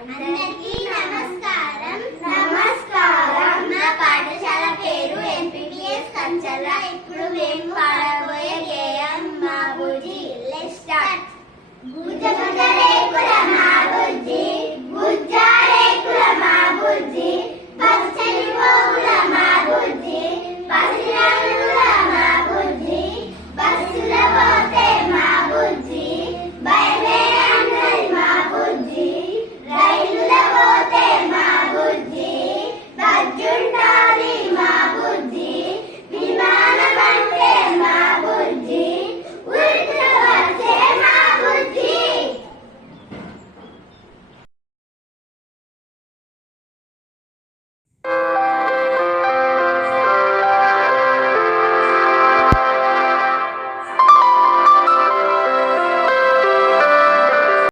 and then eat.